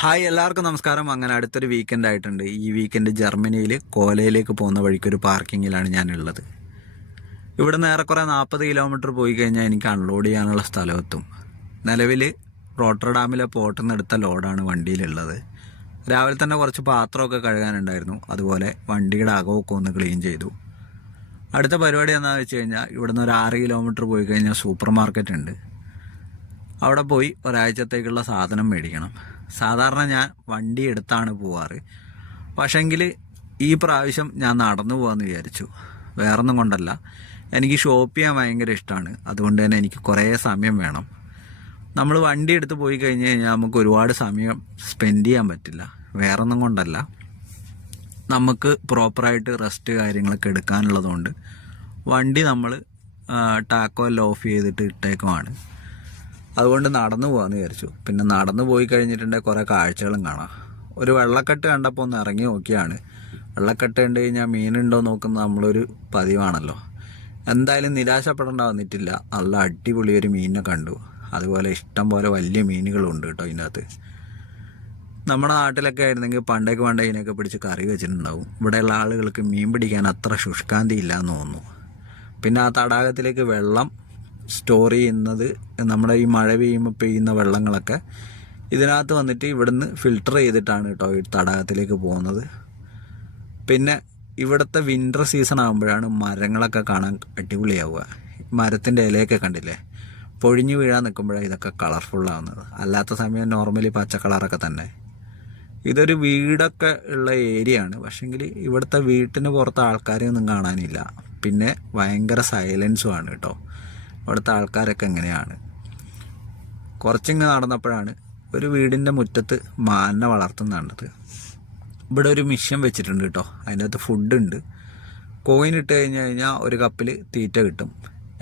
Hi, എല്ലാവർക്കും നമസ്കാരം. അങ്ങനെ അടുത്തൊരു വീക്കെൻഡ് ആയിട്ടുണ്ട്. ഈ വീക്കെൻഡ് ജർമ്മനിയിൽ കോലയിലേക്ക് പോകുന്ന വഴിക്കൊരു പാർക്കിങ്ങിലാണ് ഞാനുള്ളത്. ഇവിടെ നിന്ന് ഏറെക്കുറെ 40 കിലോമീറ്റർ പോയി കഴിഞ്ഞാൽ എനിക്ക് അൺലോഡ് ചെയ്യാനുള്ള സ്ഥലമെത്തും. നിലവിൽ റോട്ടർഡാമിലെ പോർട്ടിൽ നിന്ന് എടുത്ത ലോഡാണ് വണ്ടിയിലുള്ളത്. രാവിലെ തന്നെ കുറച്ച് പാത്രമൊക്കെ കഴുകാനുണ്ടായിരുന്നു. അതുപോലെ വണ്ടിയുടെ അകമൊക്കെ ഒന്ന് ക്ലീൻ ചെയ്തു. അടുത്ത പരിപാടി എന്താണെന്ന് വെച്ച് കഴിഞ്ഞാൽ ഇവിടുന്ന് ഒരു 6 കിലോമീറ്റർ പോയി കഴിഞ്ഞാൽ സൂപ്പർ മാർക്കറ്റ് ഉണ്ട്. അവിടെ പോയി ഒരാഴ്ചത്തേക്കുള്ള സാധനം മേടിക്കണം. സാധാരണ ഞാൻ വണ്ടി എടുത്താണ് പോവാറ്. പക്ഷേങ്കിൽ ഈ പ്രാവശ്യം ഞാൻ നടന്നു പോകാമെന്ന് വിചാരിച്ചു. വേറൊന്നും കൊണ്ടല്ല, എനിക്ക് ഷോപ്പ് ചെയ്യാൻ ഭയങ്കര ഇഷ്ടമാണ്. അതുകൊണ്ട് തന്നെ എനിക്ക് കുറേ സമയം വേണം. നമ്മൾ വണ്ടി എടുത്ത് പോയി കഴിഞ്ഞ് കഴിഞ്ഞാൽ നമുക്ക് ഒരുപാട് സമയം സ്പെൻഡ് ചെയ്യാൻ പറ്റില്ല. വേറൊന്നും കൊണ്ടല്ല, നമുക്ക് പ്രോപ്പറായിട്ട് റെസ്റ്റ് കാര്യങ്ങളൊക്കെ എടുക്കാനുള്ളതുകൊണ്ട് വണ്ടി നമ്മൾ ടാക്കോയെല്ലാം ഓഫ് ചെയ്തിട്ട് ഇട്ടേക്കുമാണ്. അതുകൊണ്ട് നടന്നു പോകാമെന്ന് വിചാരിച്ചു. പിന്നെ നടന്നു പോയി കഴിഞ്ഞിട്ടുണ്ടെങ്കിൽ കുറേ കാഴ്ചകളും കാണാം. ഒരു വെള്ളക്കെട്ട് കണ്ടപ്പോൾ ഒന്ന് ഇറങ്ങി നോക്കിയാണ്. വെള്ളക്കെട്ട് കണ്ടു കഴിഞ്ഞാൽ മീനുണ്ടോ നോക്കുന്നത് നമ്മളൊരു പതിവാണല്ലോ. എന്തായാലും നിരാശപ്പെടേണ്ട വന്നിട്ടില്ല. നല്ല അടിപൊളി ഒരു മീനിനെ കണ്ടു. അതുപോലെ ഇഷ്ടം പോലെ വലിയ മീനുകളും ഉണ്ട് കേട്ടോ ഇതിൻ്റെ അകത്ത്. നമ്മുടെ നാട്ടിലൊക്കെ ആയിരുന്നെങ്കിൽ പണ്ടേക്ക് ഇതിനൊക്കെ പിടിച്ച് കറി വെച്ചിട്ടുണ്ടാവും. ഇവിടെയുള്ള ആളുകൾക്ക് മീൻ പിടിക്കാൻ അത്ര ശുഷ്കാന്തി ഇല്ല എന്ന് തോന്നുന്നു. പിന്നെ ആ തടാകത്തിലേക്ക് വെള്ളം സ്റ്റോർ ചെയ്യുന്നത്, നമ്മുടെ ഈ മഴ പെയ്യുന്ന വെള്ളങ്ങളൊക്കെ ഇതിനകത്ത് വന്നിട്ട് ഇവിടുന്ന് ഫിൽട്ടർ ചെയ്തിട്ടാണ് കേട്ടോ ഈ തടാകത്തിലേക്ക് പോകുന്നത്. പിന്നെ ഇവിടുത്തെ വിൻ്റർ സീസൺ ആകുമ്പോഴാണ് മരങ്ങളൊക്കെ കാണാൻ അടിപൊളിയാവുക. മരത്തിൻ്റെ ഇലയൊക്കെ കണ്ടില്ലേ, പൊഴിഞ്ഞു വീഴാൻ നിൽക്കുമ്പോഴാണ് ഇതൊക്കെ കളർഫുള്ളാവുന്നത്. അല്ലാത്ത സമയം നോർമലി പച്ച കളറൊക്കെ തന്നെ. ഇതൊരു വീടൊക്കെ ഉള്ള ഏരിയ ആണ്. പക്ഷേങ്കിൽ ഇവിടുത്തെ വീട്ടിന് പുറത്ത് ആൾക്കാരെയൊന്നും കാണാനില്ല. പിന്നെ ഭയങ്കര സൈലൻസും ആണ് കേട്ടോ. അവിടുത്തെ ആൾക്കാരൊക്കെ എങ്ങനെയാണ്. കുറച്ചിങ്ങ് നടന്നപ്പോഴാണ് ഒരു വീടിൻ്റെ മുറ്റത്ത് മാനിനെ വളർത്തുന്നുണ്ടത്. ഇവിടെ ഒരു മിഷ്യൻ വെച്ചിട്ടുണ്ട് കേട്ടോ. അതിൻ്റെ അകത്ത് ഫുഡുണ്ട്. കോയിൻ ഇട്ട് കഴിഞ്ഞാൽ ഒരു കപ്പിൽ തീറ്റ കിട്ടും.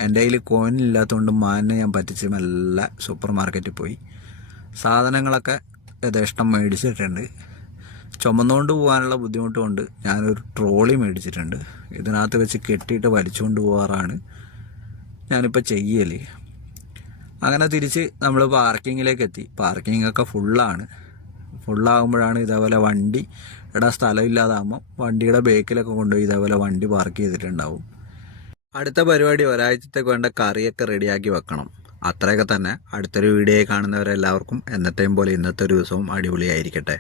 എൻ്റെ കയ്യിൽ കോയിൻ ഇല്ലാത്തതുകൊണ്ട് മാനിനെ ഞാൻ പറ്റിച്ച് മെല്ലെ സൂപ്പർ മാർക്കറ്റിൽ പോയി സാധനങ്ങളൊക്കെ യഥേഷ്ടം മേടിച്ചിട്ടുണ്ട്. ചുമന്നുകൊണ്ട് പോകാനുള്ള ബുദ്ധിമുട്ട് കൊണ്ട് ഞാനൊരു ട്രോളി മേടിച്ചിട്ടുണ്ട്. ഇതിനകത്ത് വെച്ച് കെട്ടിയിട്ട് വലിച്ചുകൊണ്ട് പോകാറാണ് ഞാനിപ്പോൾ ചെയ്യല്. അങ്ങനെ തിരിച്ച് നമ്മൾ പാർക്കിങ്ങിലേക്ക് എത്തി. പാർക്കിങ്ങൊക്കെ ഫുള്ളാകുമ്പോഴാണ് ഇതേപോലെ വണ്ടി ഇടാൻ സ്ഥലമില്ലാതാകുമ്പോൾ വണ്ടിയുടെ ബേക്കിലൊക്കെ കൊണ്ടുപോയി ഇതേപോലെ വണ്ടി പാർക്ക് ചെയ്തിട്ടുണ്ടാവും. അടുത്ത പരിപാടി ഒരാഴ്ചത്തേക്ക് വേണ്ട കറിയൊക്കെ റെഡിയാക്കി വെക്കണം. അത്രയൊക്കെ തന്നെ. അടുത്തൊരു വീഡിയോ കാണുന്നവരെല്ലാവർക്കും എന്നത്തെയും പോലെ ഇന്നത്തെ ഒരു ദിവസവും അടിപൊളിയായിരിക്കട്ടെ.